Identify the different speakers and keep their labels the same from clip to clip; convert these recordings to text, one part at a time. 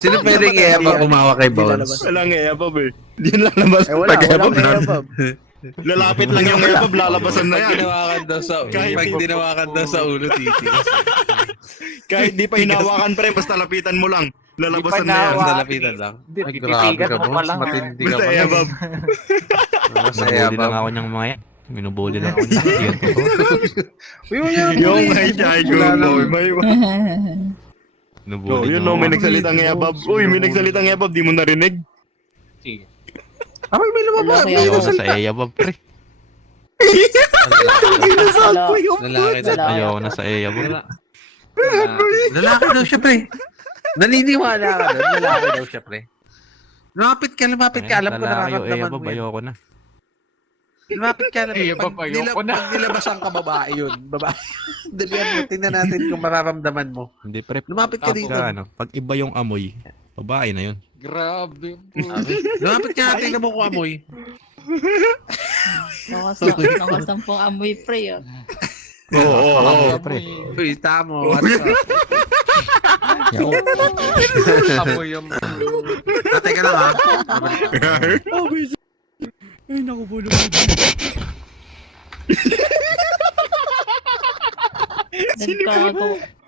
Speaker 1: Sino pwedeng i-ebab umawa kay Bones?
Speaker 2: Walang e-abab eh. Hindi lalabas pag e-abab na. Lalapit lang yung e-abab, lalabasan na yan.
Speaker 1: Pag dinawakan daw sa ulo, titigas.
Speaker 2: Kahit di pa hinawakan pre, basta lapitan mo lang. Lalabasan na yan.
Speaker 1: Basta lapitan lang. Ay, grabe ka, Bones. Matindi ka
Speaker 2: Basta
Speaker 1: pala.
Speaker 2: e-abab.
Speaker 1: Basta
Speaker 3: Minubuli lang
Speaker 1: ebab.
Speaker 3: ako niyang mga yan. Minubuli lang ako niyang
Speaker 2: Yung may chay ko. May
Speaker 3: Minubuli
Speaker 2: yun
Speaker 3: lang
Speaker 2: no,
Speaker 3: ako.
Speaker 2: may nagsalitang e-abab. Uy, may nagsalitang e-abab, di mo narinig?
Speaker 4: Sige.
Speaker 1: Ay, may lumabas. May
Speaker 3: Ayaw ko
Speaker 1: nasalita.
Speaker 3: sa Eyabab, pre. Ayaw ko na sa Eyabab.
Speaker 1: Lalaki daw siya, pre. Naniniwala ka doon. Lalaki daw siya, pre. Lumapit ka. Alam ko nararamdaman
Speaker 3: Eyabab,
Speaker 1: mo yan.
Speaker 3: ayaw ko na.
Speaker 1: Lumapit ka.
Speaker 4: Eyabab, ayoko na.
Speaker 1: Pag nilabasan ka, babae yun. Babae. Dalihan mo. Tingnan natin kung mararamdaman mo.
Speaker 3: Hindi, pre.
Speaker 1: Lumapit ka dito.
Speaker 3: Pag iba yung amoy, babae na yun.
Speaker 4: Grabe po.
Speaker 1: Lumapit ka. Tingnan mo kung amoy.
Speaker 5: Nakasampung amoy pre.
Speaker 2: Oo.
Speaker 3: Pre.
Speaker 1: Uy, tamo. What's up?
Speaker 4: Amoy yung...
Speaker 1: Teka lang, ha?
Speaker 2: Ay, naku po
Speaker 5: Nagkago.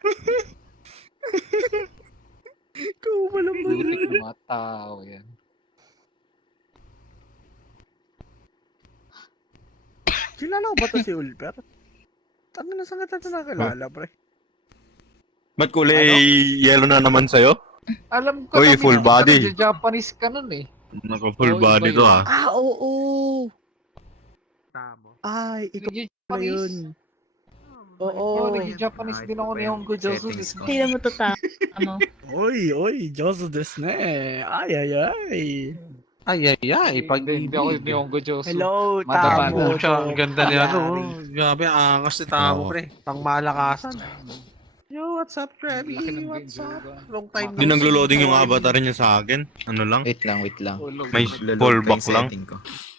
Speaker 4: Butik ng mga tao yan.
Speaker 6: Kilala ko ba ito si Ulper? Ano na saan kita nakakilala, pre?
Speaker 2: Ba't kulay yellow na naman sa'yo?
Speaker 4: Alam ko
Speaker 2: Uy,
Speaker 4: na
Speaker 2: full body.
Speaker 4: Japanese ka nun eh.
Speaker 2: Naka full
Speaker 4: Oh,
Speaker 2: body
Speaker 4: iba
Speaker 2: to
Speaker 4: yun.
Speaker 2: ha.
Speaker 6: Oo.
Speaker 1: Tamo.
Speaker 6: Ay, ikaw na
Speaker 4: Japanese.
Speaker 6: yun. Oo.
Speaker 4: Japanese din ako ni Hongo Josu.
Speaker 5: Hindi na mo to ano.
Speaker 6: Oy, Josu desu ne. Ay.
Speaker 1: Ay,
Speaker 4: Hindi ako ni Hongo Josu.
Speaker 6: Hello,
Speaker 4: Mataba
Speaker 6: Tamo.
Speaker 4: na.
Speaker 1: Siya, ang ganda niya, no?
Speaker 6: Ayari.
Speaker 1: Grabe, ang angas ni Tamo,
Speaker 3: Oo.
Speaker 1: pre. Pang malakasan. Yo, what's up, Trevi?
Speaker 4: Laki ng
Speaker 1: What's
Speaker 4: video,
Speaker 1: up?
Speaker 4: ba?
Speaker 1: Long time
Speaker 2: Hindi naglo-loading yung avatar niya sa akin. Ano lang?
Speaker 4: Wait lang.
Speaker 2: May full back lang.